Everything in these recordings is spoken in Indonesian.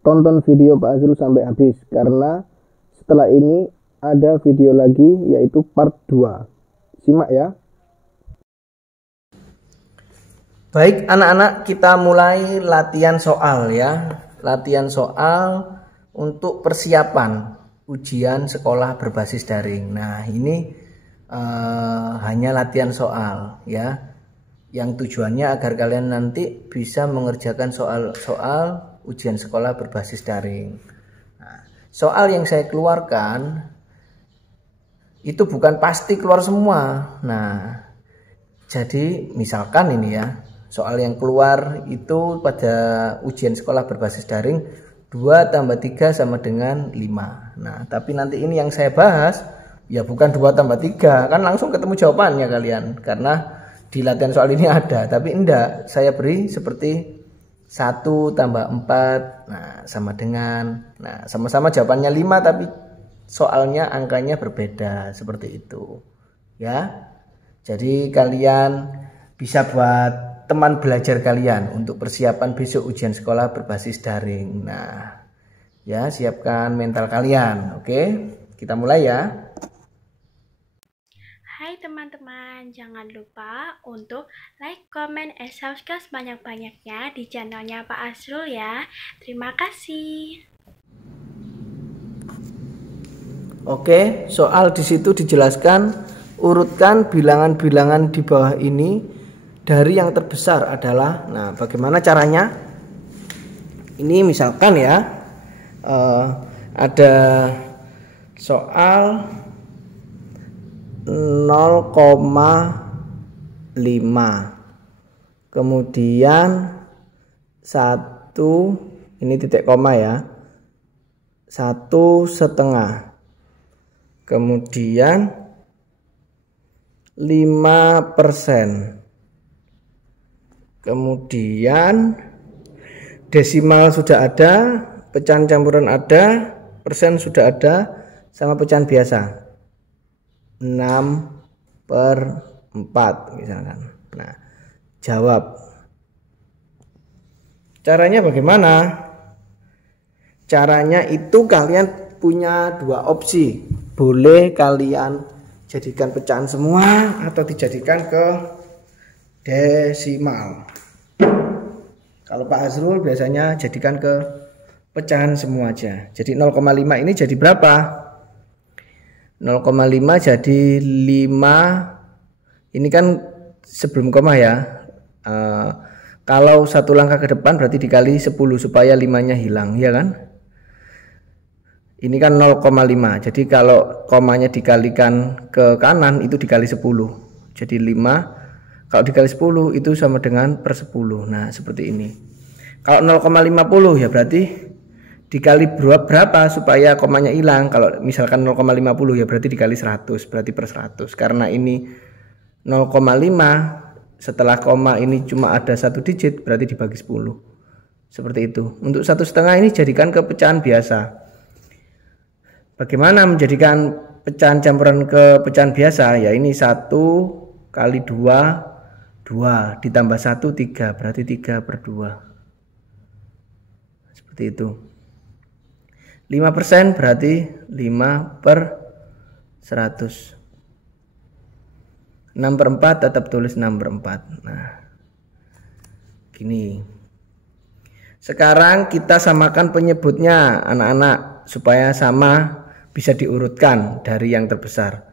tonton video Pak Azrul sampai habis, karena setelah ini ada video lagi yaitu part 2. Simak ya. Baik anak-anak, kita mulai latihan soal ya. Latihan soal untuk persiapan ujian sekolah berbasis daring. Nah ini hanya latihan soal ya, yang tujuannya agar kalian nanti bisa mengerjakan soal-soal ujian sekolah berbasis daring. Nah, soal yang saya keluarkan itu bukan pasti keluar semua. Nah, jadi misalkan ini ya, soal yang keluar itu pada ujian sekolah berbasis daring 2 tambah 3 sama dengan 5. Nah, tapi nanti ini yang saya bahas ya bukan 2 tambah 3, kan langsung ketemu jawabannya kalian, karena di latihan soal ini ada, tapi enggak, saya beri seperti 1 tambah 4, nah sama dengan, nah sama-sama jawabannya 5 tapi soalnya angkanya berbeda, seperti itu ya. Jadi kalian bisa buat teman belajar kalian untuk persiapan besok ujian sekolah berbasis daring. Nah ya, siapkan mental kalian. Oke, kita mulai ya. Hai teman-teman, jangan lupa untuk like, comment, and subscribe banyak-banyaknya di channelnya Pak Azrul ya. Terima kasih. Oke, soal di situ dijelaskan urutkan bilangan-bilangan di bawah ini dari yang terbesar adalah. Nah, bagaimana caranya? Ini misalkan ya, ada soal 0,5, kemudian 1, ini titik koma ya, 1,5, kemudian 5%, kemudian desimal sudah ada, pecahan campuran ada, persen sudah ada, sama pecahan biasa 6/4 misalkan. Nah, jawab. Caranya bagaimana? Caranya itu kalian punya 2 opsi. Boleh kalian jadikan pecahan semua atau dijadikan ke desimal. Kalau Pak Azrul biasanya jadikan ke pecahan semua aja. Jadi 0,5 ini jadi berapa? 0,5 jadi 5. Ini kan sebelum koma ya. Kalau 1 langkah ke depan berarti dikali 10 supaya 5-nya hilang, ya kan? Ini kan 0,5. Jadi kalau komanya dikalikan ke kanan itu dikali 10. Jadi 5 kalau dikali 10 itu sama dengan per 10. Nah, seperti ini. Kalau 0,50 ya berarti dikali berapa supaya komanya hilang. Kalau misalkan 0,50 ya berarti dikali 100, berarti per 100. Karena ini 0,5, setelah koma ini cuma ada 1 digit, berarti dibagi 10. Seperti itu. Untuk 1,5 ini jadikan ke pecahan biasa. Bagaimana menjadikan pecahan campuran ke pecahan biasa? Ya ini 1 kali 2, 2 ditambah 1, 3, berarti 3/2. Seperti itu. 5% berarti 5/100. 6/4 tetap tulis 6/4. Nah, gini. Sekarang kita samakan penyebutnya anak-anak supaya sama, bisa diurutkan dari yang terbesar.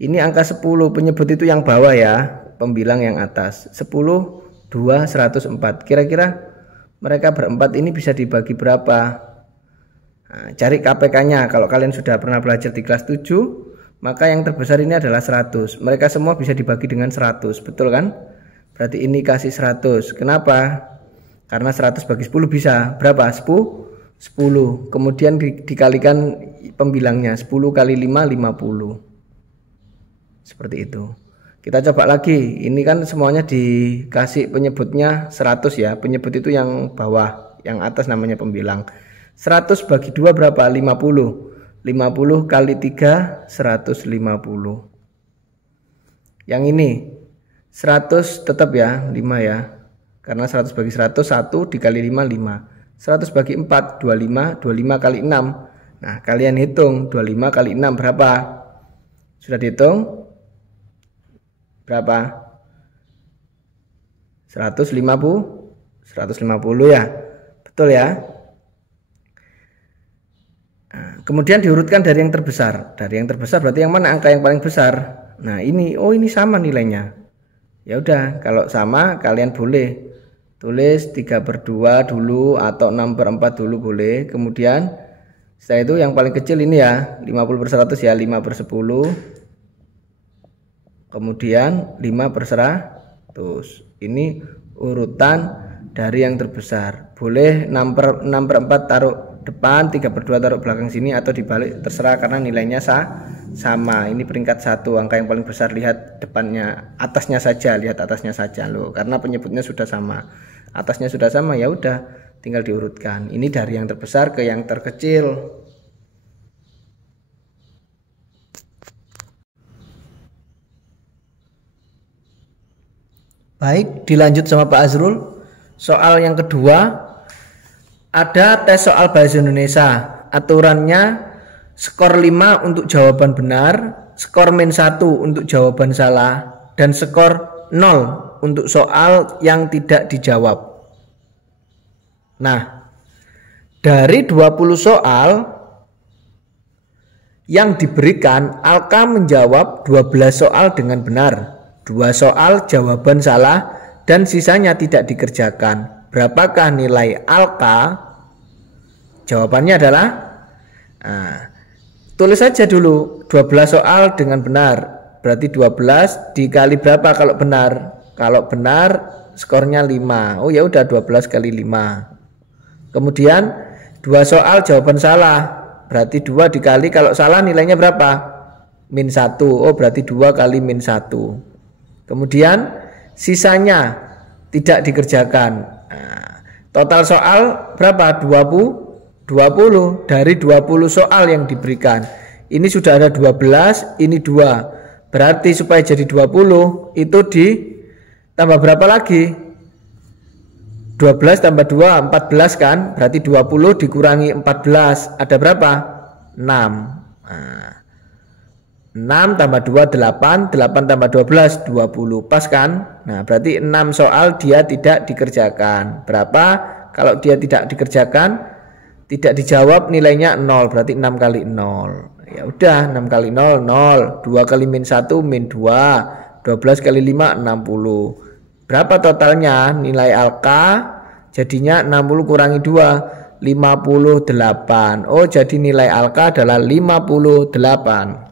Ini angka 10, penyebut itu yang bawah ya, pembilang yang atas. 10, 2, 104. Kira-kira mereka berempat ini bisa dibagi berapa? Nah, cari KPK-nya. Kalau kalian sudah pernah belajar di kelas 7, maka yang terbesar ini adalah 100. Mereka semua bisa dibagi dengan 100, betul kan? Berarti ini kasih 100. Kenapa? Karena 100 bagi 10 bisa berapa? 10. Kemudian dikalikan pembilangnya. 10 kali 5, 50. Seperti itu. Kita coba lagi. Ini kan semuanya dikasih penyebutnya 100 ya. Penyebut itu yang bawah, yang atas namanya pembilang. 100 bagi 2 berapa? 50. 50 kali 3, 150. Yang ini 100 tetap ya, 5 ya. Karena 100 bagi 100, 1 dikali 5, 5. 100 bagi 4, 25. 25 kali 6. Nah, kalian hitung 25 kali 6 berapa? Sudah dihitung? Berapa? 150 ya. Betul ya? Nah, kemudian diurutkan dari yang terbesar. Dari yang terbesar berarti yang mana angka yang paling besar? Nah, ini ini sama nilainya. Ya udah, kalau sama kalian boleh tulis 3/2 dulu atau 6/4 dulu boleh. Kemudian setelah itu yang paling kecil ini ya, 50/100 ya, 5/10. Kemudian 5/100. Ini urutan dari yang terbesar. Boleh 6/4 taruh depan, 3/2 taruh belakang sini atau dibalik, terserah karena nilainya sama. Ini peringkat 1, angka yang paling besar, lihat depannya, atasnya saja, lihat atasnya saja loh, karena penyebutnya sudah sama. Atasnya sudah sama, ya udah tinggal diurutkan. Ini dari yang terbesar ke yang terkecil. Baik, dilanjut sama Pak Azrul. Soal yang kedua, ada tes soal bahasa Indonesia. Aturannya skor 5 untuk jawaban benar, skor -1 untuk jawaban salah, dan skor 0 untuk soal yang tidak dijawab. Nah, dari 20 soal yang diberikan, Alka menjawab 12 soal dengan benar, 2 soal jawaban salah, dan sisanya tidak dikerjakan. Berapakah nilai Alka? Jawabannya adalah, tulis saja dulu 12 soal dengan benar, berarti 12 dikali berapa kalau benar? Kalau benar skornya 5. Oh ya udah, 12 kali 5. Kemudian 2 soal jawaban salah, berarti 2 dikali, kalau salah nilainya berapa? -1. Oh berarti 2 kali -1. Kemudian sisanya tidak dikerjakan. Total soal berapa? 20 dari 20 soal yang diberikan. Ini sudah ada 12, ini 2. Berarti supaya jadi 20 itu ditambah berapa lagi? 12 tambah 2, 14 kan? Berarti 20 dikurangi 14, ada berapa? 6. 6 tambah 2, 8, 8 tambah 12, 20. Pas kan? Nah, berarti 6 soal dia tidak dikerjakan. Berapa? Kalau dia tidak dikerjakan, tidak dijawab, nilainya 0, berarti 6 kali 0. Ya udah, 6 kali 0, 0. 2 kali -1, -2. 12 kali 5, 60. Berapa totalnya? Nilai Alka jadinya 60 kurangi 2, 58. Oh, jadi nilai Alka adalah 58.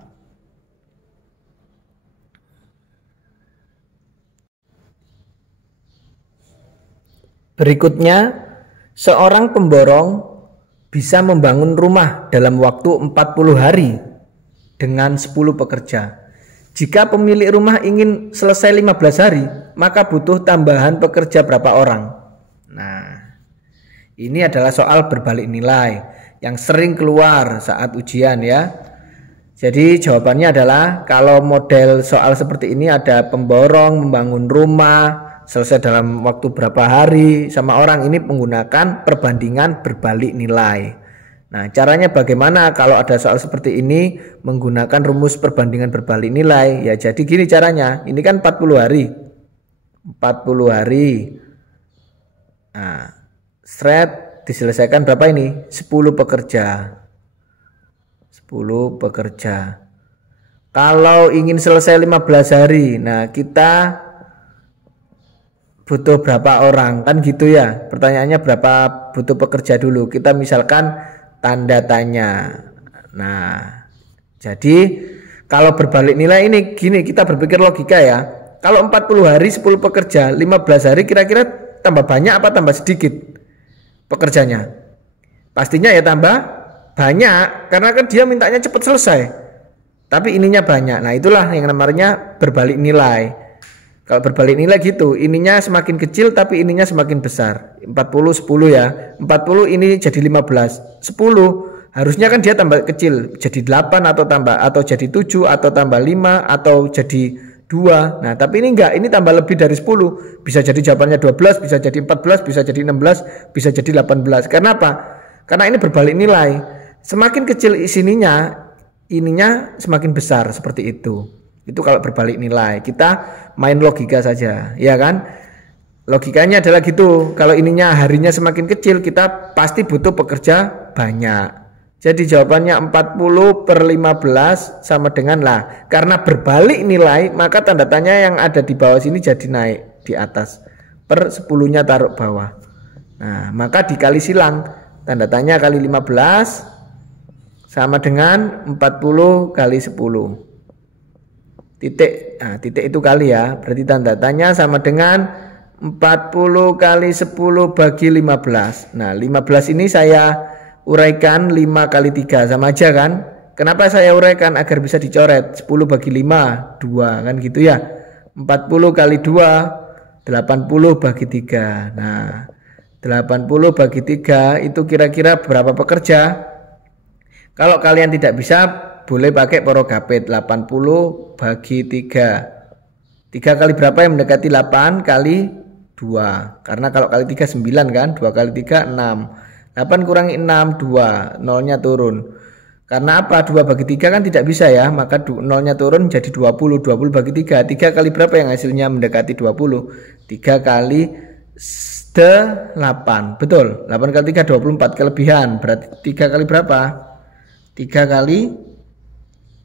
Berikutnya, seorang pemborong bisa membangun rumah dalam waktu 40 hari dengan 10 pekerja. Jika pemilik rumah ingin selesai 15 hari, maka butuh tambahan pekerja berapa orang? Nah, ini adalah soal berbalik nilai yang sering keluar saat ujian ya. Jadi jawabannya adalah, kalau model soal seperti ini ada pemborong membangun rumah selesai dalam waktu berapa hari sama orang, ini menggunakan perbandingan berbalik nilai. Nah, caranya bagaimana kalau ada soal seperti ini menggunakan rumus perbandingan berbalik nilai? Ya jadi gini caranya, ini kan 40 hari. 40 hari. Nah, thread diselesaikan berapa ini? 10 pekerja. 10 pekerja. Kalau ingin selesai 15 hari, nah kita butuh berapa orang? Kan gitu ya. Pertanyaannya berapa butuh pekerja dulu. Kita misalkan tanda tanya. Nah, jadi kalau berbalik nilai ini gini, kita berpikir logika ya. Kalau 40 hari 10 pekerja, 15 hari kira-kira tambah banyak apa tambah sedikit pekerjanya? Pastinya ya tambah banyak, karena kan dia mintanya cepat selesai. Tapi ininya banyak. Nah, itulah yang namanya berbalik nilai. Kalau berbalik nilai gitu, ininya semakin kecil tapi ininya semakin besar. 40 10 ya. 40 ini jadi 15. 10 harusnya kan dia tambah kecil, jadi 8 atau jadi 7 atau tambah 5 atau jadi 2. Nah, tapi ini enggak, ini tambah lebih dari 10. Bisa jadi jawabannya 12, bisa jadi 14, bisa jadi 16, bisa jadi 18. Karena apa? Karena ini berbalik nilai. Semakin kecil ininya semakin besar, seperti itu. Itu kalau berbalik nilai. Kita main logika saja, ya kan? Logikanya adalah gitu. Kalau ininya harinya semakin kecil, kita pasti butuh pekerja banyak. Jadi jawabannya 40 per 15 sama dengan lah. Karena berbalik nilai, maka tanda tanya yang ada di bawah sini jadi naik di atas. Per 10-nya taruh bawah. Nah, maka dikali silang. Tanda tanya kali 15 sama dengan 40 kali 10. Titik. Nah, titik itu kali ya. Berarti tanda tanya sama dengan 40 kali 10 bagi 15. Nah, 15 ini saya uraikan 5 kali 3 sama aja kan? Kenapa saya uraikan? Agar bisa dicoret. 10 bagi 5 2 kan gitu ya. 40 kali 2 80 bagi 3. Nah, 80 bagi 3 itu kira-kira berapa pekerja? Kalau kalian tidak bisa boleh pakai porogapit. 80 bagi 3. 3 kali berapa yang mendekati 8 kali 2. Karena kalau kali 3 9 kan? 2 kali 3 6. 8 kurangi 6 2, nolnya turun. Karena apa? 2 bagi 3 kan tidak bisa ya, maka nolnya turun jadi 20. 20 bagi 3. 3 kali berapa yang hasilnya mendekati 20? 3 kali 8. Betul. 8 kali 3 24 kelebihan. Berarti 3 kali berapa? 3 kali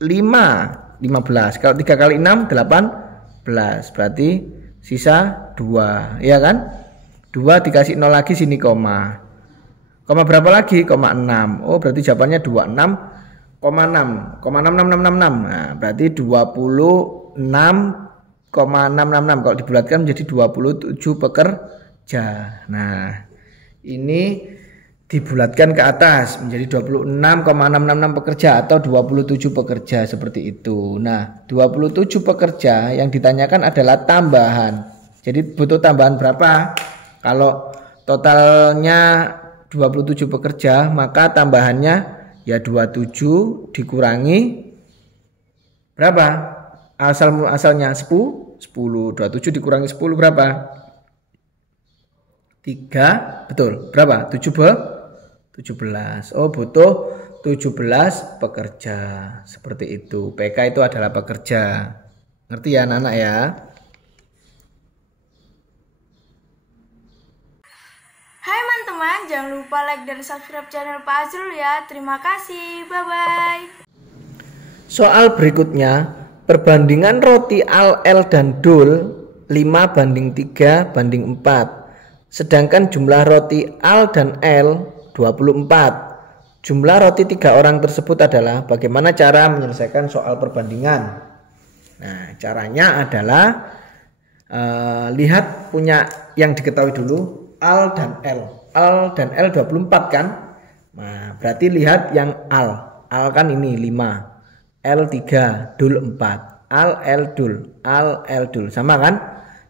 5 15. Kalau 3 kali 6 18. Berarti sisa 2, ya kan? 2 dikasih 0 lagi sini koma. Koma berapa lagi? Koma 6. Oh, berarti jawabannya 26,6. 6,66666. Nah, berarti 26,666. Kalau dibulatkan menjadi 27 pekerja. Nah, ini dibulatkan ke atas menjadi 26,666 pekerja atau 27 pekerja seperti itu. Nah, 27 pekerja yang ditanyakan adalah tambahan. Jadi butuh tambahan berapa? Kalau totalnya 27 pekerja, maka tambahannya ya 27 dikurangi berapa? Asalnya 10. 27 dikurangi 10 berapa? 3, betul. Berapa? 17. Oh, butuh 17 pekerja. Seperti itu. PK itu adalah pekerja. Ngerti ya anak-anak ya? Teman-teman, jangan lupa like dan subscribe channel Pak Azrul ya. Terima kasih. Bye-bye. Soal berikutnya, perbandingan roti al, el, dan dul 5 banding 3 banding 4. Sedangkan jumlah roti al dan el 24. Jumlah roti 3 orang tersebut adalah bagaimana cara menyelesaikan soal perbandingan. Nah, caranya adalah lihat punya yang diketahui dulu. Al dan L. Al dan L 24 kan? Nah, berarti lihat yang Al. Al kan ini 5. L 3, dul 4. Al, L, dul. Al, L, dul. Sama kan?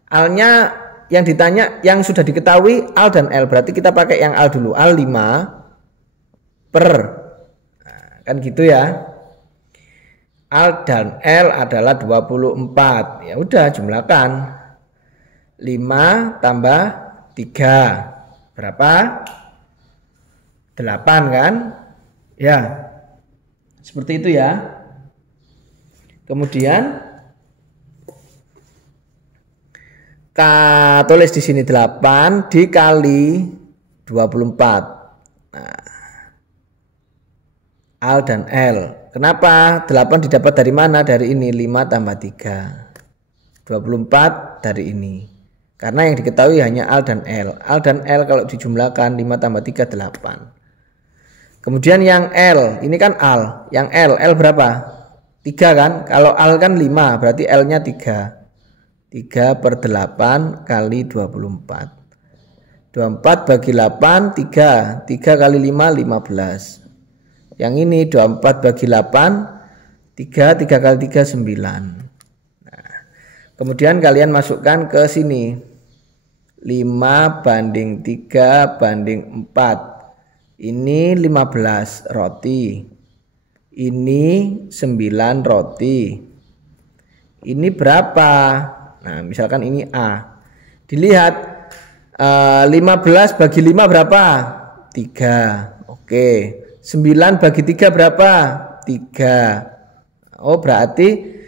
Alnya yang ditanya yang sudah diketahui Al dan L. Berarti kita pakai yang Al dulu. Al 5 per. Nah, kan gitu ya. Al dan L adalah 24. Ya udah jumlahkan. 5 tambah 3 berapa? 8 kan? Ya. Seperti itu ya. Kemudian tulis di sini 8 dikali 24. Nah, Al dan L. Kenapa? 8 didapat dari mana? Dari ini 5 tambah 3. 24 dari ini. Karena yang diketahui hanya Al dan L. Al dan L kalau dijumlahkan 5 tambah 3 8. Kemudian yang L, ini kan Al. Yang L berapa? 3 kan? Kalau Al kan 5, berarti L-nya 3. 3 per 8 kali 24. 24 bagi 8, 3. 3 kali 5, 15. Yang ini 24 bagi 8, 3 kali 3, 9. Nah, kemudian kalian masukkan ke sini. 5 banding 3 banding 4. Ini 15 roti. Ini 9 roti. ini berapa? Nah, misalkan ini A. Dilihat 15 bagi 5 berapa? 3. Oke. 9 bagi 3 berapa? 3. Oh, berarti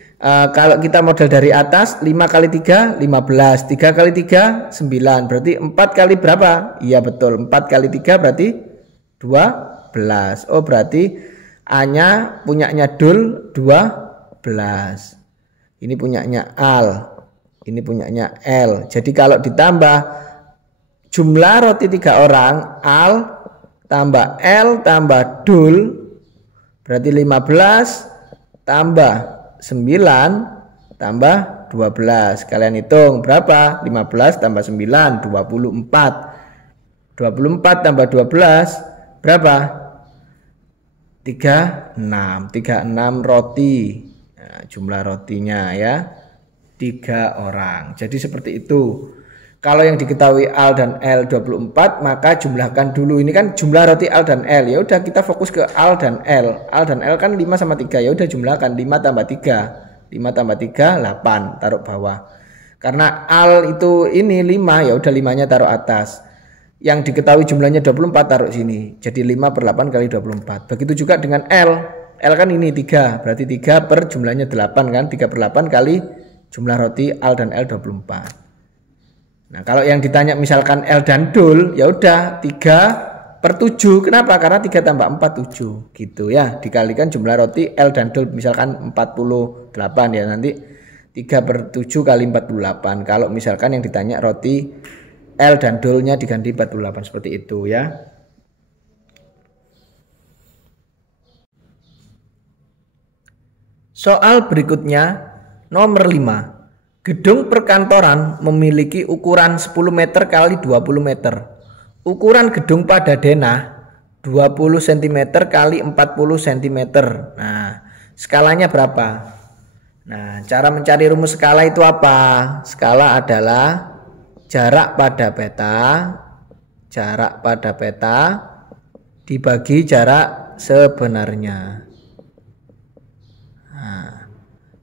kalau kita model dari atas 5 kali 3 15, 3 kali 3 9. Berarti 4 kali berapa? Iya betul, 4 kali 3 berarti 12. Oh, berarti A-nya punyanya Dul 12. Ini punyanya Al. Ini punyanya L. Jadi kalau ditambah jumlah roti 3 orang, Al tambah L tambah Dul, berarti 15 tambah 9 tambah 12. Kalian hitung berapa? 15 tambah 9 24. 24 tambah 12 berapa? 36 roti. Nah, jumlah rotinya ya 3 orang. Jadi seperti itu. Kalau yang diketahui Al dan L 24, maka jumlahkan dulu. Ini kan jumlah roti Al dan L. Ya udah kita fokus ke Al dan L. Al dan L kan 5 sama 3. Ya udah jumlahkan 5 tambah 3. 5 tambah 3 8, taruh bawah. Karena Al itu ini 5, ya udah 5-nya taruh atas. Yang diketahui jumlahnya 24 taruh sini. Jadi 5 per 8 kali 24. Begitu juga dengan L. L kan ini 3. Berarti 3 per jumlahnya 8 kan. 3 per 8 kali jumlah roti Al dan L 24. Nah, kalau yang ditanya misalkan L dan Dul, ya udah 3 per 7. Kenapa? Karena 3 tambah 4 7 gitu ya. Dikalikan jumlah roti L dan Dul misalkan 48 ya, nanti 3 per 7 kali 48. Kalau misalkan yang ditanya roti L dan Dulnya diganti 48 seperti itu ya. Soal berikutnya nomor 5. Gedung perkantoran memiliki ukuran 10 meter kali 20 meter. Ukuran gedung pada denah 20 cm kali 40 cm. Nah, skalanya berapa? Nah, cara mencari rumus skala itu apa? Skala adalah jarak pada peta dibagi jarak sebenarnya.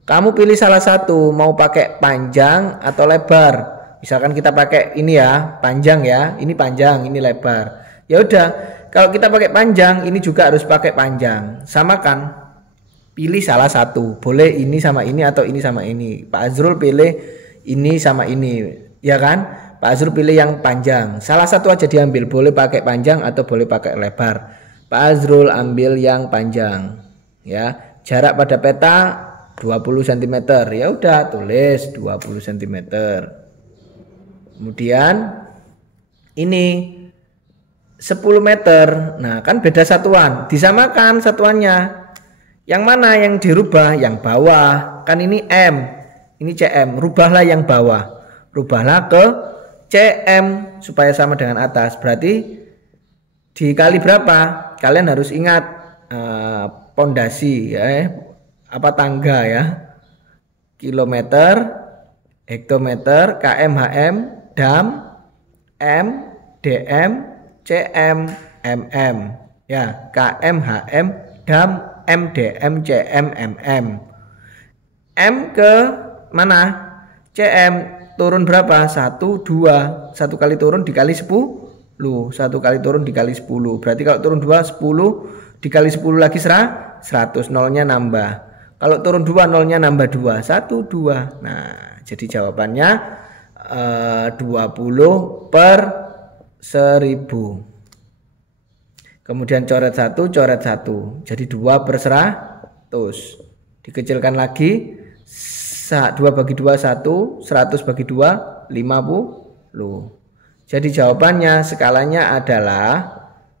Kamu pilih salah satu, mau pakai panjang atau lebar. Misalkan kita pakai ini ya, panjang ya. Ini panjang, ini lebar. Ya udah, kalau kita pakai panjang, ini juga harus pakai panjang. Samakan. Pilih salah satu. Boleh ini sama ini atau ini sama ini. Pak Azrul pilih ini sama ini. Ya kan? Pak Azrul pilih yang panjang. Salah satu aja diambil. Boleh pakai panjang atau boleh pakai lebar. Pak Azrul ambil yang panjang. Ya, jarak pada peta 20 cm. Ya udah tulis 20 cm. Kemudian ini 10 meter. Nah, kan beda satuan. Disamakan satuannya. Yang mana yang dirubah? Yang bawah. Kan ini M. Ini CM. Rubahlah yang bawah. Rubahlah ke CM supaya sama dengan atas. Berarti dikali berapa? Kalian harus ingat pondasi ya. Apa tangga ya, kilometer, hektometer, km, hm, dam, m, dm, cm, mm ya, km, hm, dam, m, dm, cm, mm. M ke mana? Cm turun berapa? 1, 2. 1 kali turun dikali 10. 1 kali turun dikali 10. Berarti kalau turun 2 10 dikali 10 lagi 100, nolnya nambah. Kalau turun 2 nolnya nambah 2, 1 2. Nah, jadi jawabannya 20 per 1000. Kemudian coret 1, coret 1. Jadi 2 per 100. Dikecilkan lagi. 2 bagi 2 1, 100 bagi 2 50. Jadi jawabannya skalanya adalah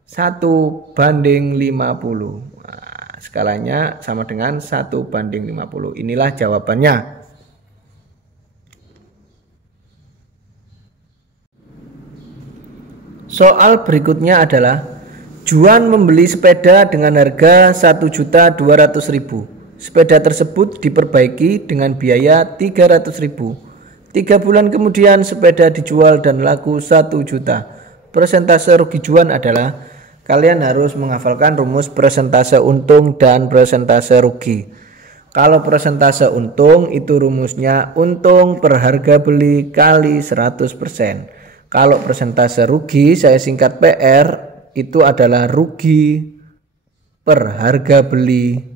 1:50. Skalanya sama dengan 1:50. Inilah jawabannya. Soal berikutnya adalah Juan membeli sepeda dengan harga 1.200.000. Sepeda tersebut diperbaiki dengan biaya 300.000. 3 bulan kemudian sepeda dijual dan laku 1 juta. Persentase rugi Juan adalah, kalian harus menghafalkan rumus persentase untung dan persentase rugi. Kalau persentase untung itu rumusnya untung per harga beli kali 100%. Kalau persentase rugi saya singkat PR itu adalah rugi per harga beli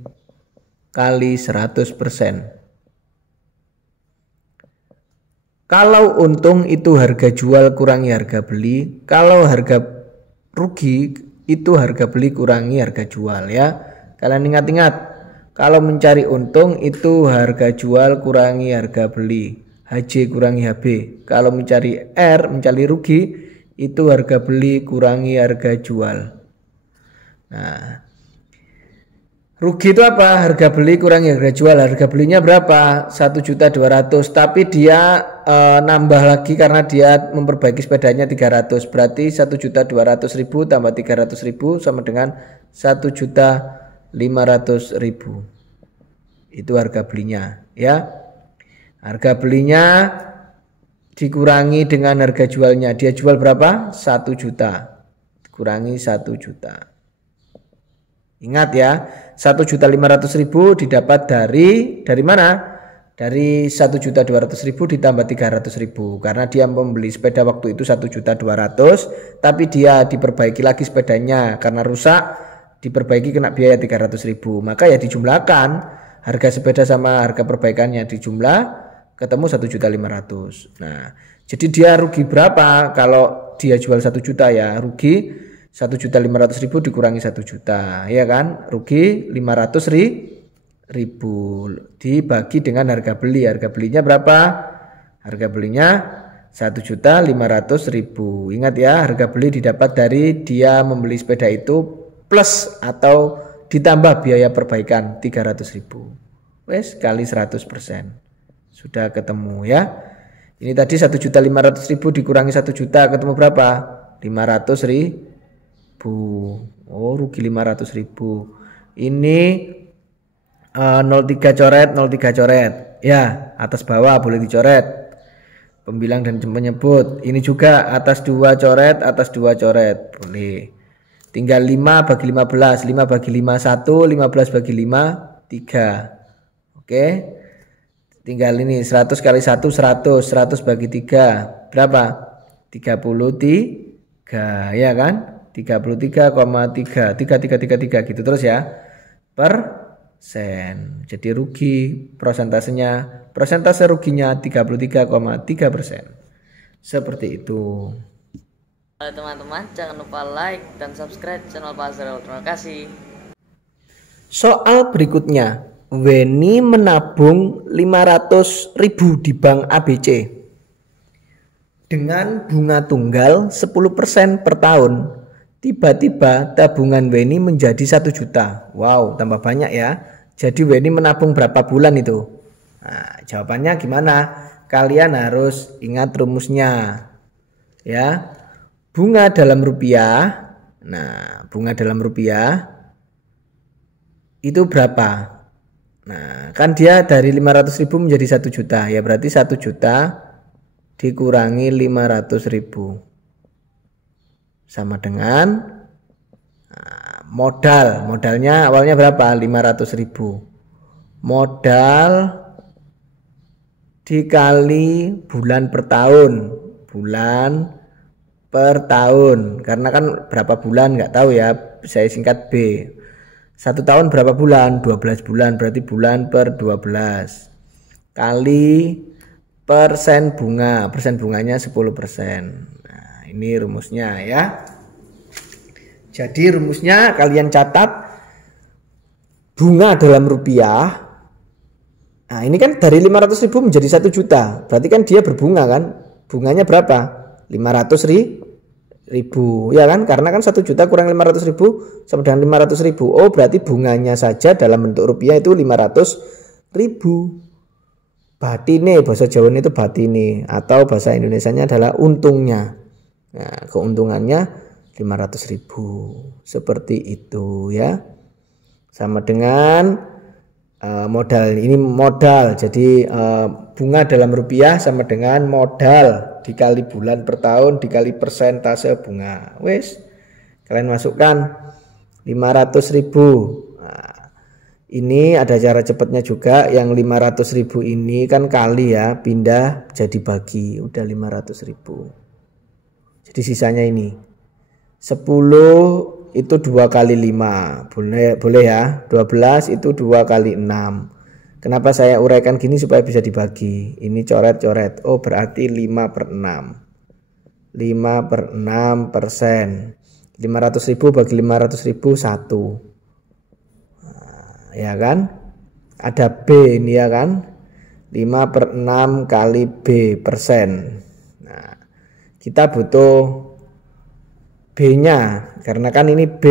kali 100%. Kalau untung itu harga jual kurangi harga beli. Kalau harga rugi itu harga beli kurangi harga jual ya. Kalian ingat-ingat. Kalau mencari untung itu harga jual kurangi harga beli, HJ kurangi HB. Kalau mencari R, mencari rugi, itu harga beli kurangi harga jual. Nah, rugi itu apa? Harga beli kurangi harga jual. Harga belinya berapa? 1.200.000. Tapi dia nambah lagi karena dia memperbaiki sepedanya 300. Berarti 1.200.000 tambah 300.000 sama dengan 1.500.000. Itu harga belinya ya. Harga belinya dikurangi dengan harga jualnya. Dia jual berapa? 1 juta. Dikurangi 1 juta. Ingat ya, 1.500.000 didapat dari mana? Dari 1.200.000 ditambah 300.000. Karena dia membeli sepeda waktu itu 1.200.000, tapi dia diperbaiki lagi sepedanya karena rusak. Diperbaiki kena biaya 300.000, maka ya dijumlahkan harga sepeda sama harga perbaikannya dijumlah ketemu 1.500.000. Nah, jadi dia rugi berapa? Kalau dia jual 1 juta ya rugi 1.500.000 dikurangi 1 juta, ya kan? Rugi 500.000 dibagi dengan harga beli. Harga belinya berapa? Harga belinya 1.500.000. Ingat ya, harga beli didapat dari dia membeli sepeda itu plus atau ditambah biaya perbaikan 300.000. Wes kali 100%. Sudah ketemu ya. Ini tadi 1.500.000 dikurangi 1 juta ketemu berapa? 500.000. Oh, rugi 500.000. Ini 03 coret, 03 coret. Ya, atas bawah boleh dicoret. Pembilang dan penyebut. Ini juga atas 2 coret, atas 2 coret. Boleh. Tinggal 5 bagi 15, 5 bagi 5 1, 15 bagi 5 3. Oke. Tinggal ini 100 kali 1 100, 100 bagi 3 berapa? 33 ya kan? 33,3 3333 gitu terus ya. Persen. Jadi rugi persentase ruginya 33,3%. Seperti itu. Halo teman-teman, jangan lupa like dan subscribe channel Pak Azrul. Terima kasih. Soal berikutnya, Weni menabung 500.000 di bank ABC dengan bunga tunggal 10% per tahun. Tiba-tiba tabungan Weni menjadi 1 juta. Wow, tambah banyak ya. Jadi Weni menabung berapa bulan itu? Nah, jawabannya gimana? Kalian harus ingat rumusnya ya. Bunga dalam rupiah. Nah, bunga dalam rupiah itu berapa? Nah, kan dia dari 500.000 menjadi 1 juta. Ya berarti 1 juta dikurangi 500.000 sama dengan modalnya awalnya berapa? 500.000. Modal dikali bulan per tahun. Bulan per tahun, karena kan berapa bulan nggak tahu ya, saya singkat B. 1 tahun berapa bulan? 12 bulan, berarti bulan per 12 kali persen bunga. Persen bunganya 10%. Nah, ini rumusnya ya. Jadi rumusnya kalian catat, bunga dalam rupiah. Nah, ini kan dari 500.000 menjadi 1 juta. Berarti kan dia berbunga kan? Bunganya berapa? 500.000 ya kan, karena kan 1 juta kurang 500.000 sama dengan 500.000. Oh, berarti bunganya saja dalam bentuk rupiah itu 500.000. Batine, bahasa Jawa itu batine, atau bahasa Indonesianya adalah untungnya. Nah, keuntungannya 500.000. Seperti itu ya. Sama dengan modal. Ini modal. Jadi bunga dalam rupiah sama dengan modal dikali bulan per tahun dikali persentase bunga. Wes, kalian masukkan 500.000. Nah, Ini ada cara cepatnya juga. Yang 500.000 ini kan kali ya, pindah jadi bagi, udah 500.000. Jadi sisanya ini 10 itu 2 kali 5, boleh ya. 12 itu 2 kali 6. Kenapa saya uraikan gini? Supaya bisa dibagi. Ini coret-coret. Oh berarti 5/6. 5/6%. 500.000 bagi 500.000 1. Ya kan, ada B ini ya kan, 5/6 kali B persen. Nah, kita butuh B nya, karena kan ini B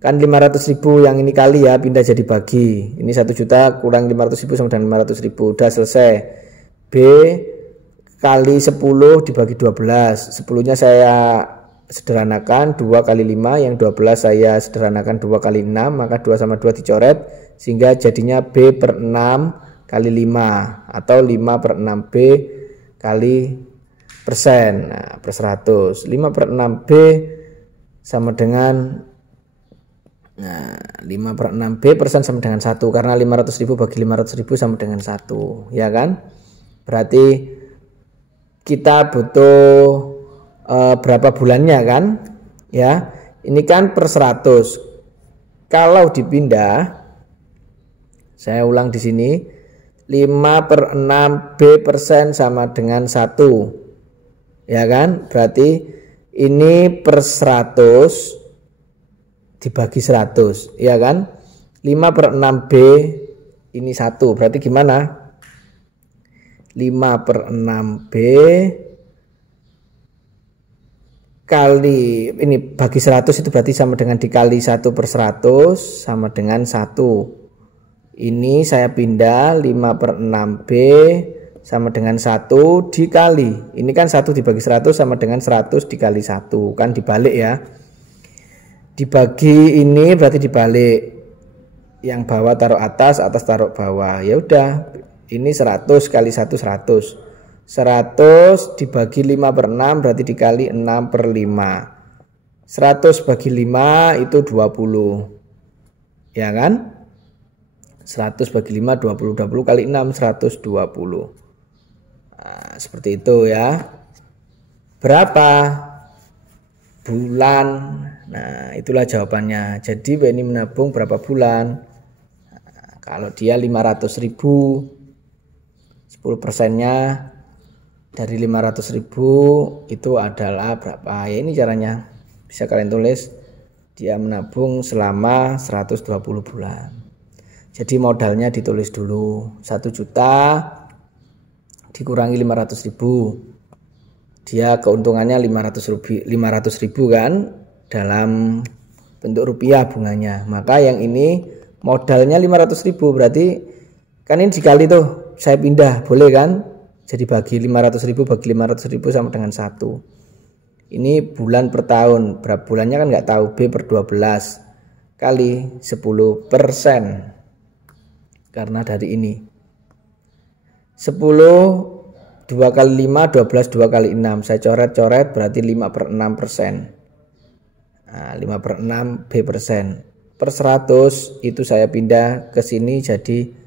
kan 500.000, yang ini kali ya, pindah jadi bagi. Ini 1 juta kurang 500.000 sama dengan 500.000. Udah selesai. B kali 10 dibagi 12. 10 nya saya sederhanakan 2 kali 5, yang 12 saya sederhanakan 2 kali 6, maka 2 sama 2 dicoret sehingga jadinya B/6 kali 5 atau 5/6B kali persen. Nah, per 100. 5/6B sama dengan 5/6B persen sama dengan 1, karena 500.000 bagi 500.000 sama dengan 1, ya kan? Berarti kita butuh berapa bulannya kan ya, ini kan per 100. Kalau dipindah, saya ulang di sini, 5/6B persen sama dengan 1, ya kan? Berarti ini per 100 dibagi 100, ya kan? 5/6B ini 1, berarti gimana? 5/6B kali ini bagi 100 itu berarti sama dengan dikali 1/100 sama dengan 1. Ini saya pindah 5/6B sama dengan 1 dikali, ini kan 1 dibagi 100 sama dengan 100 dikali 1, kan dibalik ya. Dibagi ini berarti dibalik, yang bawah taruh atas, atas taruh bawah. Ya udah, ini 100 kali 1 100. 100 dibagi 5/6 berarti dikali 6/5. 100 bagi 5 itu 20. Ya kan? 100 bagi 5 20. 20 kali 6 120. Nah, seperti itu ya. Berapa bulan? Nah, itulah jawabannya. Jadi BNI menabung berapa bulan? Nah, kalau dia 500.000, 10%-nya dari 500.000 itu adalah berapa? Ya ini caranya. Bisa kalian tulis. Dia menabung selama 120 bulan. Jadi modalnya ditulis dulu. 1 juta dikurangi 500.000. Dia keuntungannya 500.000 kan, dalam bentuk rupiah bunganya. Maka yang ini modalnya 500.000, berarti kan ini dikali tuh, saya pindah, boleh kan? Jadi bagi 500.000 bagi 500.000 sama dengan 1. Ini bulan per tahun, berapa bulannya kan nggak tahu. B/12 kali 10%, karena dari ini 10 2 kali 5 12 2 kali 6, saya coret-coret berarti 5/6%. Nah, 5/6 B persen per 100 itu saya pindah ke sini, jadi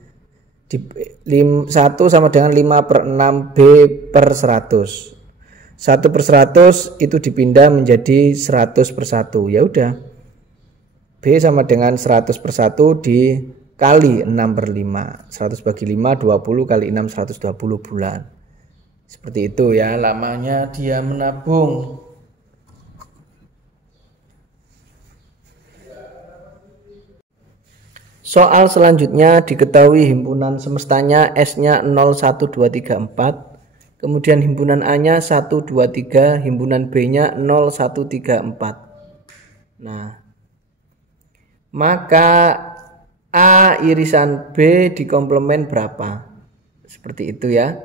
1 sama dengan 5/6 B per 100. 1/100 itu dipindah menjadi 100/1. Ya udah, B sama dengan 100/1 dikali 6/5. 100 bagi 5 20 kali 6 120 bulan. Seperti itu ya lamanya dia menabung. Soal selanjutnya, diketahui himpunan semestanya S-nya 0, 1, 2, 3, 4. Kemudian himpunan A-nya 1, 2, 3, himpunan B-nya 0, 1, 3, 4. Nah, maka A irisan B dikomplemen berapa? Seperti itu ya.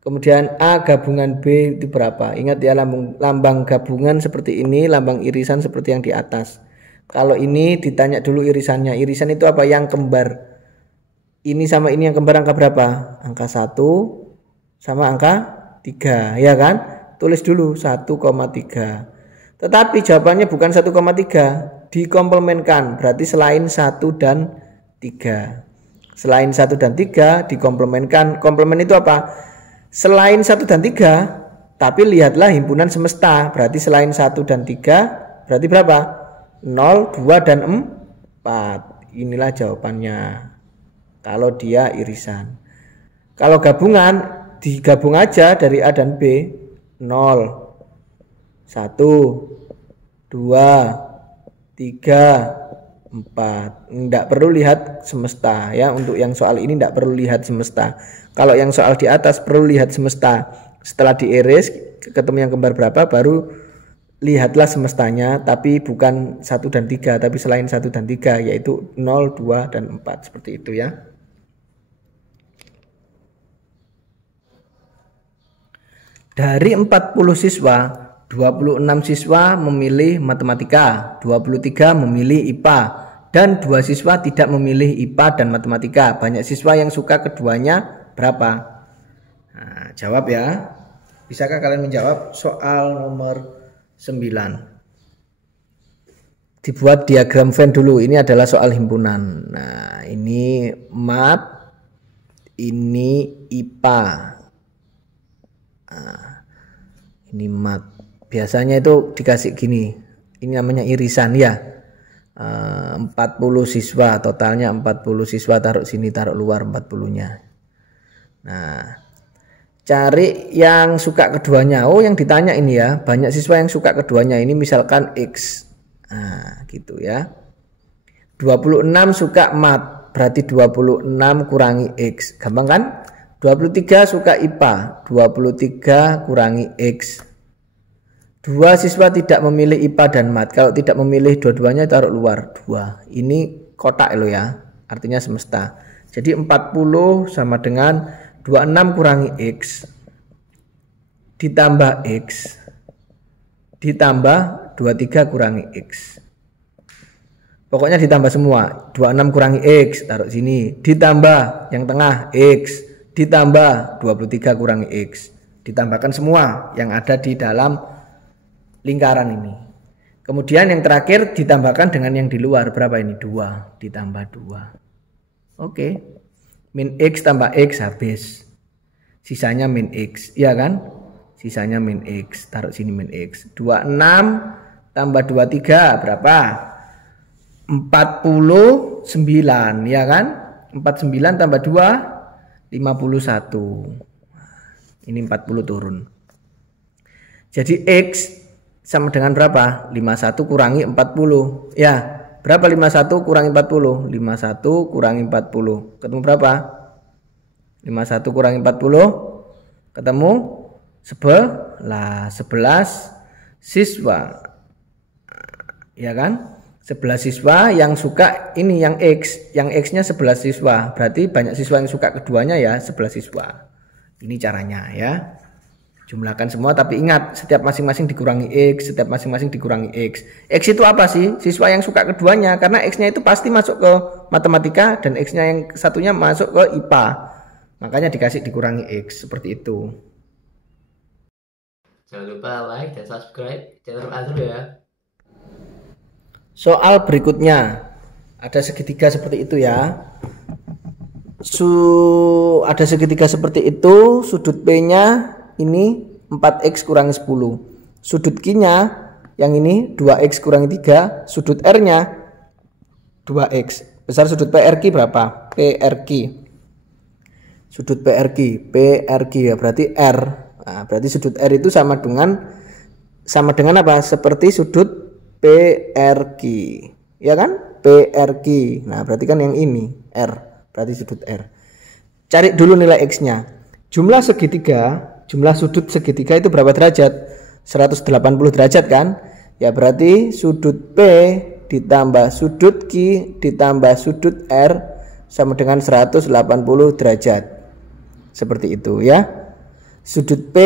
Kemudian A gabungan B itu berapa? Ingat ya, lambang gabungan seperti ini, lambang irisan seperti yang di atas. Kalau ini ditanya dulu irisannya. Irisan itu apa? Yang kembar. Ini sama ini yang kembar angka berapa? Angka 1 sama angka 3, ya kan? Tulis dulu 1,3. Tetapi jawabannya bukan 1,3, dikomplemenkan. Berarti selain 1 dan 3. Selain 1 dan 3 dikomplemenkan. Komplemen itu apa? Selain 1 dan 3, tapi lihatlah himpunan semesta. Berarti selain 1 dan 3 berarti berapa? 0, 2 dan 4. Inilah jawabannya. Kalau dia irisan. Kalau gabungan, digabung aja dari A dan B. 0, 1, 2, 3, 4. Tidak perlu lihat semesta ya. Untuk yang soal ini tidak perlu lihat semesta. Kalau yang soal di atas perlu lihat semesta. Setelah diiris ketemu yang kembar berapa, baru lihatlah semestanya, tapi bukan 1 dan 3, tapi selain 1 dan 3, yaitu 0, 2 dan 4. Seperti itu ya. Dari 40 siswa, 26 siswa memilih matematika, 23 memilih IPA, dan 2 siswa tidak memilih IPA dan matematika. Banyak siswa yang suka keduanya berapa? Nah, jawab ya. Bisakah kalian menjawab? Soal nomor 9. Dibuat diagram Venn dulu. Ini adalah soal himpunan. Nah, ini mat, ini IPA. Nah, ini mat. Biasanya itu dikasih gini. Ini namanya irisan ya. 40 siswa, totalnya 40 siswa, taruh sini, taruh luar 40-nya. Nah, cari yang suka keduanya. Oh, yang ditanya ini ya, banyak siswa yang suka keduanya. Ini misalkan X. Nah, gitu ya. 26 suka mat, berarti 26 kurangi X. Gampang kan? 23 suka IPA, 23 kurangi X. 2 siswa tidak memilih IPA dan mat. Kalau tidak memilih dua-duanya taruh luar 2. Ini kotak lo ya, artinya semesta. Jadi 40 sama dengan 26 kurangi X ditambah X ditambah 23 kurangi X. Pokoknya ditambah semua. 26 kurangi X taruh sini, ditambah yang tengah X, ditambah 23 kurangi X. Ditambahkan semua yang ada di dalam lingkaran ini. Kemudian yang terakhir ditambahkan dengan yang di luar. Berapa ini? 2 ditambah 2. Oke. Min X tambah X habis. Sisanya min X. Iya kan? Sisanya min X. Taruh sini min X. 26 tambah 23 berapa? 49. Ya kan? 49 tambah 2 51. Ini 40 turun. Jadi X sama dengan berapa? 51 kurangi 40. Ya, berapa 51 kurangi 40? 51 kurangi 40. Ketemu berapa? 51 kurangi 40. Ketemu 11 siswa. Ya kan? 11 siswa yang suka ini yang X. Yang X-nya 11 siswa. Berarti banyak siswa yang suka keduanya ya, 11 siswa. Ini caranya ya. Jumlahkan semua, tapi ingat setiap masing-masing dikurangi X, setiap masing-masing dikurangi X. X itu apa sih? Siswa yang suka keduanya, karena X-nya itu pasti masuk ke matematika dan X-nya yang satunya masuk ke IPA. Makanya dikasih dikurangi X, seperti itu. Jangan lupa like dan subscribe channel Azrul ya. Soal berikutnya, ada segitiga seperti itu ya. Ada segitiga seperti itu, sudut P-nya ini 4x kurangi 10. Sudut Q-nya yang ini 2x kurangi 3. Sudut R-nya 2x. Besar sudut PRQ berapa? PRQ. Sudut PRQ ya berarti R. Nah, berarti sudut R itu sama dengan apa? Seperti sudut PRQ. Ya kan? PRQ. Nah, berarti kan yang ini R. Berarti sudut R. Cari dulu nilai X-nya. Jumlah sudut segitiga itu berapa derajat? 180 derajat kan? Ya berarti sudut P ditambah sudut Q ditambah sudut R sama dengan 180 derajat. Seperti itu ya. Sudut P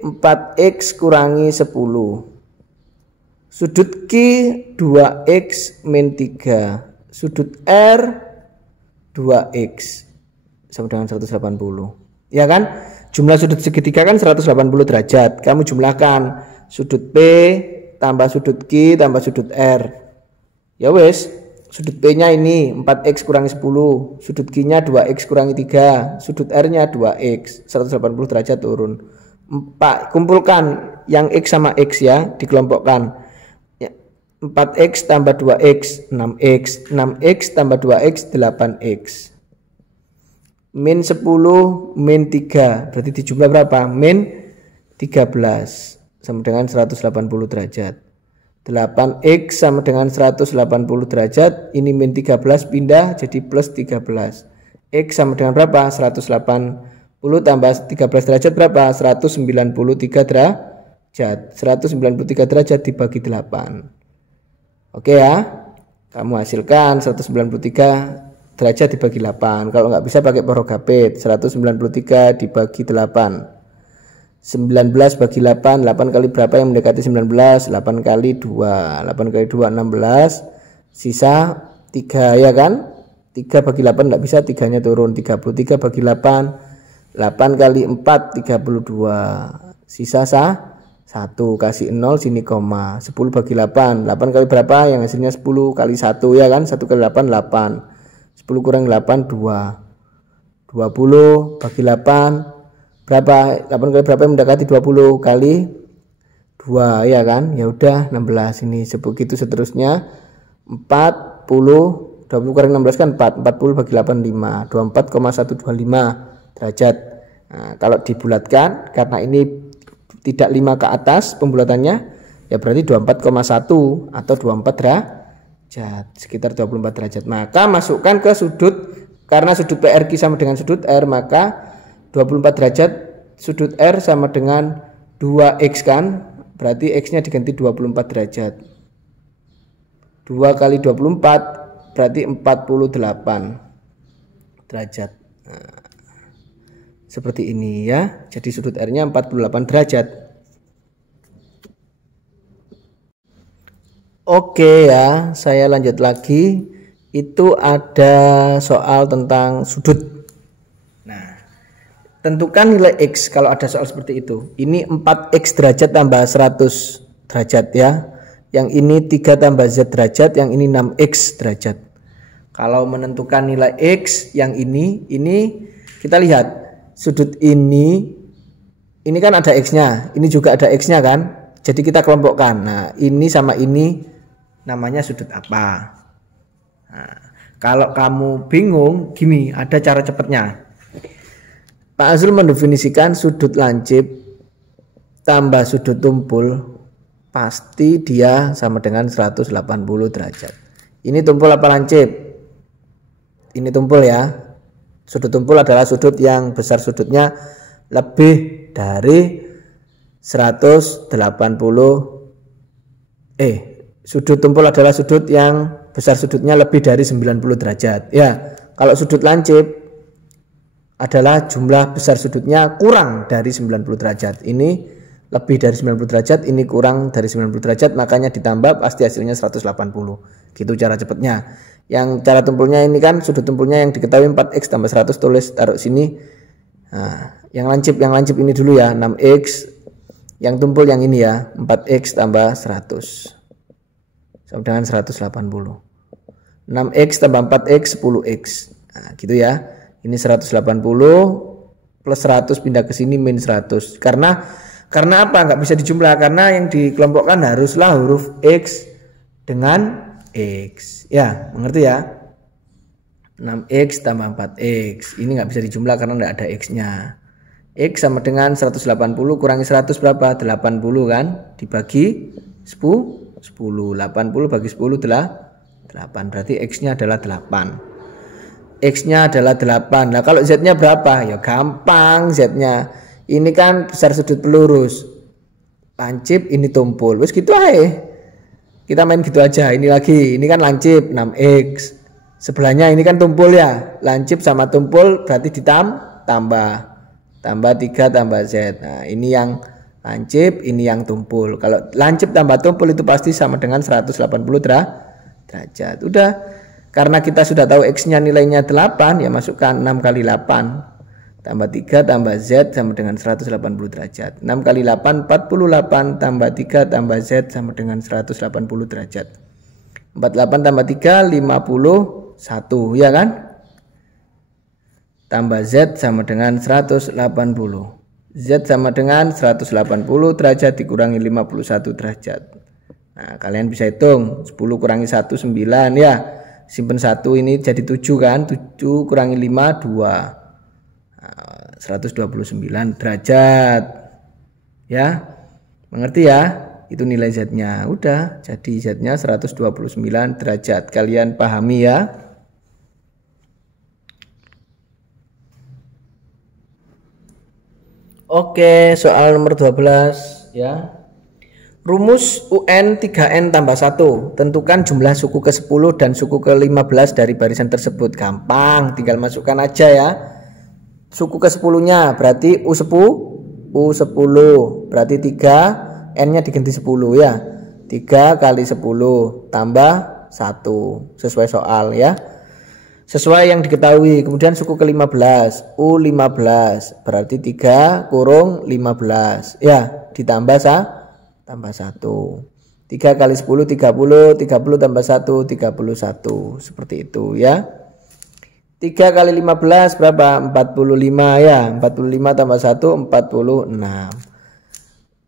4x kurangi 10. Sudut Q 2x min 3. Sudut R 2x sama dengan 180. Ya kan? Jumlah sudut segitiga kan 180 derajat. Kamu jumlahkan sudut P tambah sudut Q tambah sudut R. Ya wes, Sudut P-nya ini 4X kurangi 10. Sudut Q-nya 2X kurangi 3. Sudut R-nya 2X. 180 derajat turun. 4, kumpulkan yang X sama X ya, dikelompokkan. 4X tambah 2X 6X. 6X tambah 2X 8X. Min 10 min 3. Berarti dijumlah berapa? Min 13 sama dengan 180 derajat. 8X sama dengan 180 derajat. Ini min 13 pindah jadi plus 13. X sama dengan berapa? 180 tambah 13 derajat berapa? 193 derajat. 193 derajat dibagi 8. Oke ya. Kamu hasilkan 193 derajat dibagi 8. Kalau nggak bisa pakai porogapit. 193 dibagi 8. 19 bagi 8. 8 kali berapa yang mendekati 19? 8 kali 2. 8 kali 2 16. Sisa 3 ya kan? 3 bagi 8 enggak bisa, 3-nya turun. 33 bagi 8. 8 kali 4 32. Sisa 1. Kasih 0 sini koma. 10 bagi 8. 8 kali berapa? Yang hasilnya 10 kali 1 ya kan? 1 kali 8 8. 10 kurang 8 2. 20 bagi 8 berapa? 8 kali berapa yang mendekati 20 kali 2 ya kan? Ya udah 16 ini begitu seterusnya. 40 20 kurang 16 kan 4. 40 bagi 8 5. 24,125 derajat. Nah, kalau dibulatkan karena ini tidak 5 ke atas pembulatannya ya berarti 24,1 atau 24 derajat, sekitar 24 derajat. Maka masukkan ke sudut, karena sudut PRQ sama dengan sudut R, maka 24 derajat sudut R sama dengan 2X kan, berarti X-nya diganti 24 derajat. 2 kali 24 berarti 48 derajat. Nah, seperti ini ya. Jadi sudut R-nya 48 derajat. Oke ya, saya lanjut lagi. Itu ada soal tentang sudut. Tentukan nilai X kalau ada soal seperti itu. Ini 4X derajat tambah 100 derajat ya. Yang ini 3 tambah Z derajat, yang ini 6X derajat. Kalau menentukan nilai X yang ini kita lihat sudut ini kan ada X-nya, ini juga ada X-nya kan. Jadi kita kelompokkan. Nah, ini sama ini namanya sudut apa? Nah, kalau kamu bingung, gini, ada cara cepatnya. Pak Azrul mendefinisikan sudut lancip tambah sudut tumpul pasti dia sama dengan 180 derajat. Ini tumpul apa lancip? Ini tumpul ya. Sudut tumpul adalah sudut yang besar sudutnya lebih dari 180. Sudut tumpul adalah sudut yang besar sudutnya lebih dari 90 derajat. Ya, kalau sudut lancip adalah jumlah besar sudutnya kurang dari 90 derajat. Ini lebih dari 90 derajat, ini kurang dari 90 derajat, makanya ditambah pasti hasilnya 180. Gitu cara cepatnya. Yang cara tumpulnya ini kan sudut tumpulnya yang diketahui 4X tambah 100, tulis taruh sini. Nah, yang lancip ini dulu ya, 6X. Yang tumpul yang ini ya, 4X tambah 100. Sama dengan 180. 6X tambah 4X 10X. Nah, gitu ya. Ini 180 plus 100 pindah ke sini min 100. Karena apa? Nggak bisa dijumlah, karena yang dikelompokkan haruslah huruf X dengan X. Ya, mengerti ya? 6X tambah 4X. Ini nggak bisa dijumlah karena nggak ada X-nya. X sama dengan 180 kurangi 100 berapa? 80 kan? Dibagi 10. 80 bagi 10 adalah 8. Berarti X-nya adalah 8. X-nya adalah 8. Nah, kalau Z-nya berapa? Ya gampang Z-nya. Ini kan besar sudut pelurus. Lancip, ini tumpul. Wes gitu aja. Kita main gitu aja. Ini lagi, ini kan lancip 6X. Sebelahnya ini kan tumpul ya. Lancip sama tumpul berarti tambah 3 tambah Z. Nah, ini yang lancip, ini yang tumpul. Kalau lancip tambah tumpul itu pasti sama dengan 180 derajat. Udah. Karena kita sudah tahu X-nya nilainya 8, ya masukkan 6 kali 8 tambah 3 tambah Z sama dengan 180 derajat. 6 kali 8 48 tambah 3 tambah Z sama dengan 180 derajat. 48 tambah 3 51 ya kan? Tambah Z sama dengan 180. Z sama dengan 180 derajat dikurangi 51 derajat. Nah, kalian bisa hitung 10 kurangi 1 9 ya. Simpen 1 ini jadi 7 kan? 7 kurangi 5 2. Nah, 129 derajat. Ya. Mengerti ya? Itu nilai Z-nya. Udah, jadi Z-nya 129 derajat. Kalian pahami ya? Oke, soal nomor 12 ya. Rumus UN 3N tambah 1. Tentukan jumlah suku ke-10 dan suku ke-15 dari barisan tersebut. Gampang, tinggal masukkan aja ya. Suku ke-10-nya berarti U10. Berarti 3, N-nya diganti 10 ya. 3 kali 10 tambah 1. Sesuai soal ya. Sesuai yang diketahui. Kemudian suku ke-15, U15, berarti 3 kurung 15 ya, ditambah tambah 1. 3 kali 10 30, 30 tambah 1 31, seperti itu ya. 3 kali 15 berapa? 45 ya. 45 tambah 1 46.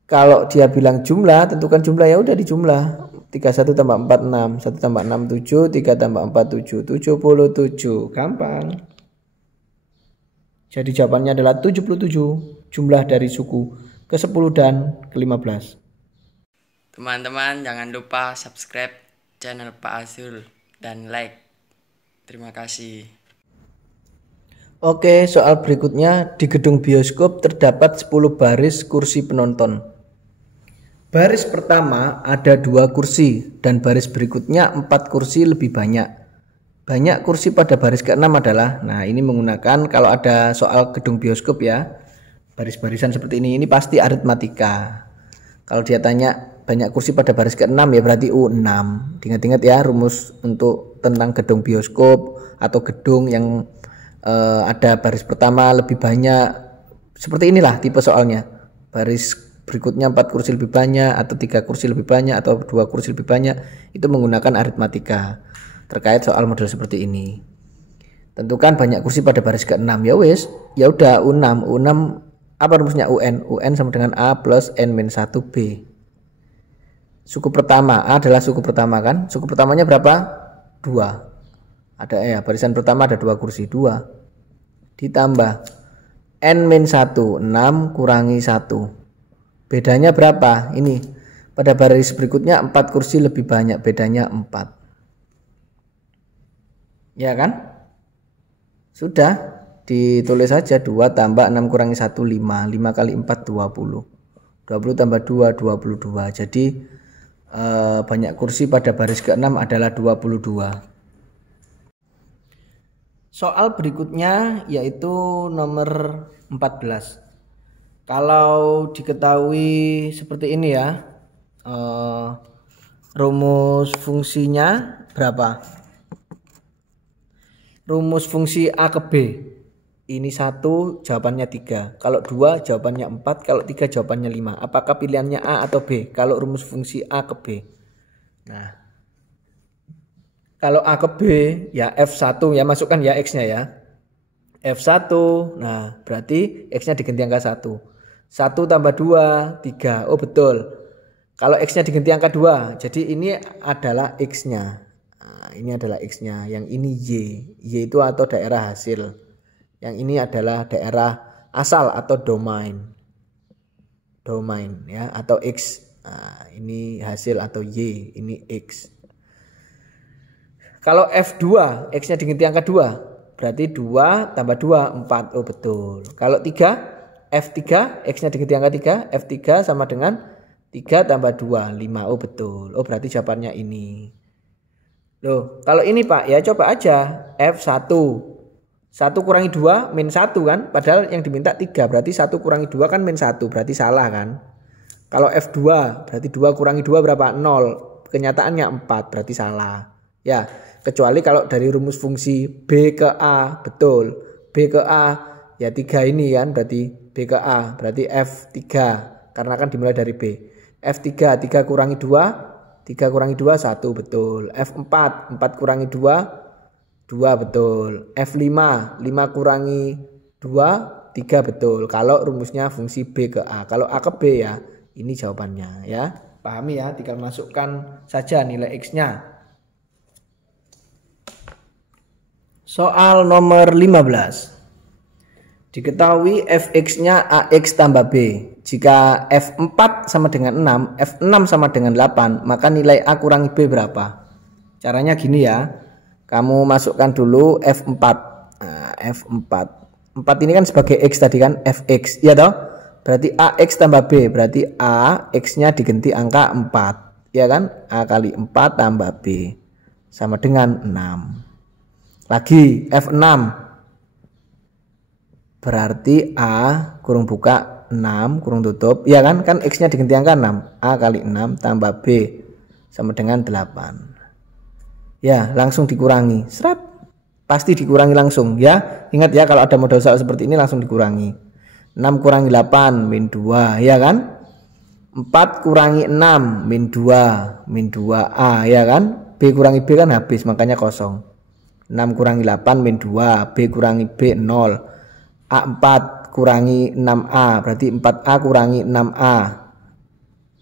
Kalau dia bilang jumlah, tentukan jumlah, ya udah dijumlah. 31 tambah 4 6, 1 tambah 6 7, 3 tambah 4 7, 77. Gampang. Jadi jawabannya adalah 77, jumlah dari suku ke-10 dan ke-15. Teman-teman jangan lupa subscribe channel Pak Azrul dan like. Terima kasih. Oke, soal berikutnya. Di gedung bioskop terdapat 10 baris kursi penonton. Baris pertama ada 2 kursi dan baris berikutnya 4 kursi lebih banyak. Banyak kursi pada baris ke-6 adalah, nah ini menggunakan kalau ada soal gedung bioskop ya, baris-barisan seperti ini pasti aritmatika. Kalau dia tanya banyak kursi pada baris ke-6 ya berarti U6. Ingat-ingat ya rumus untuk tentang gedung bioskop atau gedung yang ada baris pertama lebih banyak. Seperti inilah tipe soalnya. Baris berikutnya 4 kursi lebih banyak atau 3 kursi lebih banyak atau 2 kursi lebih banyak, itu menggunakan aritmatika terkait soal model seperti ini. Tentukan banyak kursi pada baris ke-6. Ya wis, ya udah U6. U6 apa rumusnya? UN. UN sama dengan A plus N-1 B. Suku pertama, A adalah suku pertama kan? Suku pertamanya berapa? 2. Ada ya, barisan pertama ada 2 kursi, 2. Ditambah N-1, 6 kurangi 1. Bedanya berapa? Ini pada baris berikutnya 4 kursi lebih banyak, bedanya 4. Ya kan? Sudah, ditulis saja 2 tambah 6 kurangi 1 5. 5 kali 4 20. 20 tambah 2 22. Jadi banyak kursi pada baris ke-6 adalah 22. Soal berikutnya yaitu nomor 14. Kalau diketahui seperti ini ya, rumus fungsinya berapa? Rumus fungsi A ke B. Ini 1 jawabannya 3. Kalau 2 jawabannya 4. Kalau 3 jawabannya 5. Apakah pilihannya A atau B? Kalau rumus fungsi A ke B. Nah, kalau A ke B ya F1 ya, masukkan ya X-nya ya. F1. Nah, berarti X-nya diganti angka 1. 1 tambah 2, 3. Oh betul. Kalau X-nya diganti angka 2, jadi ini adalah X-nya. Nah, ini adalah X-nya. Yang ini Y. Y itu atau daerah hasil. Yang ini adalah daerah asal atau domain. Domain ya, atau X. Nah, ini hasil atau Y, ini X. Kalau F2, X-nya diganti angka 2, berarti 2 tambah 2, 4. Oh betul. Kalau 3, F3, X-nya diganti angka 3, F3 sama dengan 3 tambah 2, 5. Oh betul. Oh berarti jawabannya ini. Loh, kalau ini Pak, ya coba aja. F1. 1 kurangi 2, min 1 kan? Padahal yang diminta 3, berarti 1 kurangi 2 kan min 1, berarti salah kan? Kalau F2, berarti 2 kurangi 2 berapa? 0. Kenyataannya 4, berarti salah. Ya, kecuali kalau dari rumus fungsi B ke A, betul. B ke A, ya 3 ini kan, berarti B ke A, berarti F3 karena kan dimulai dari B. F3, 3 kurangi 2, 3 kurangi 2, 1, betul. F4, 4 kurangi 2, 2, betul. F5, 5 kurangi 2, 3, betul. Kalau rumusnya fungsi B ke A. Kalau A ke B ya, ini jawabannya ya. Pahami ya, tinggal masukkan saja nilai X-nya. Soal nomor 15. Diketahui Fx-nya AX tambah B. Jika F4 sama dengan 6, F6 sama dengan 8, maka nilai A kurangi B berapa? Caranya gini ya. Kamu masukkan dulu F4. Nah, F4. 4 ini kan sebagai X tadi kan, Fx. Ya toh? Berarti AX tambah B. Berarti A, X-nya diganti angka 4. Ya kan? A kali 4 tambah B. Sama dengan 6. Lagi F6. Berarti A kurung buka 6 kurung tutup. Ya kan? Kan X-nya diganti angka 6. A kali 6 tambah B sama dengan 8. Ya, langsung dikurangi. Seret. Pasti dikurangi langsung ya. Ingat ya, kalau ada model soal seperti ini langsung dikurangi. 6 kurangi 8 min 2, ya kan? 4 kurangi 6 min 2, min 2A, ya kan? B kurangi B kan habis, makanya kosong. 6 kurangi 8 min 2, B kurangi B 0. A4 kurangi 6A, berarti 4A kurangi 6A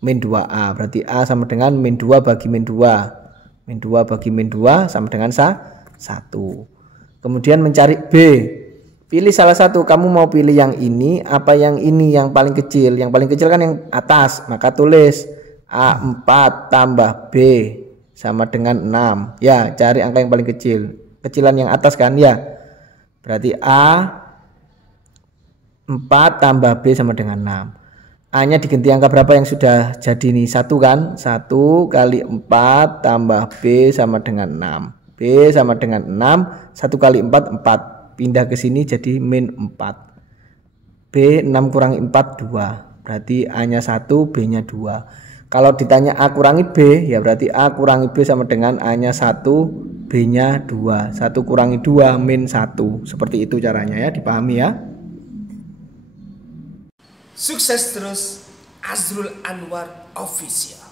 min 2A, berarti A sama dengan min 2 bagi min 2. Min 2 bagi min 2 sama dengan 1. Kemudian mencari B. Pilih salah satu, kamu mau pilih yang ini apa yang ini yang paling kecil? Yang paling kecil kan yang atas, maka tulis A4 tambah B sama dengan 6. Ya, cari angka yang paling kecil. Kecilan yang atas kan ya. Berarti A4 tambah B sama dengan 6. A nya diganti angka berapa yang sudah jadi nih? 1 kan? 1 kali 4 tambah B sama dengan 6. B sama dengan 6. 1 kali 4, 4. Pindah ke sini jadi min 4. B 6 kurangi 4, 2. Berarti A nya 1, B nya 2. Kalau ditanya A kurangi B, ya berarti A kurangi B sama dengan A nya 1, B nya 2. 1 kurangi 2 min 1. Seperti itu caranya ya, dipahami ya. Sukses terus, Azrul Anwar Official.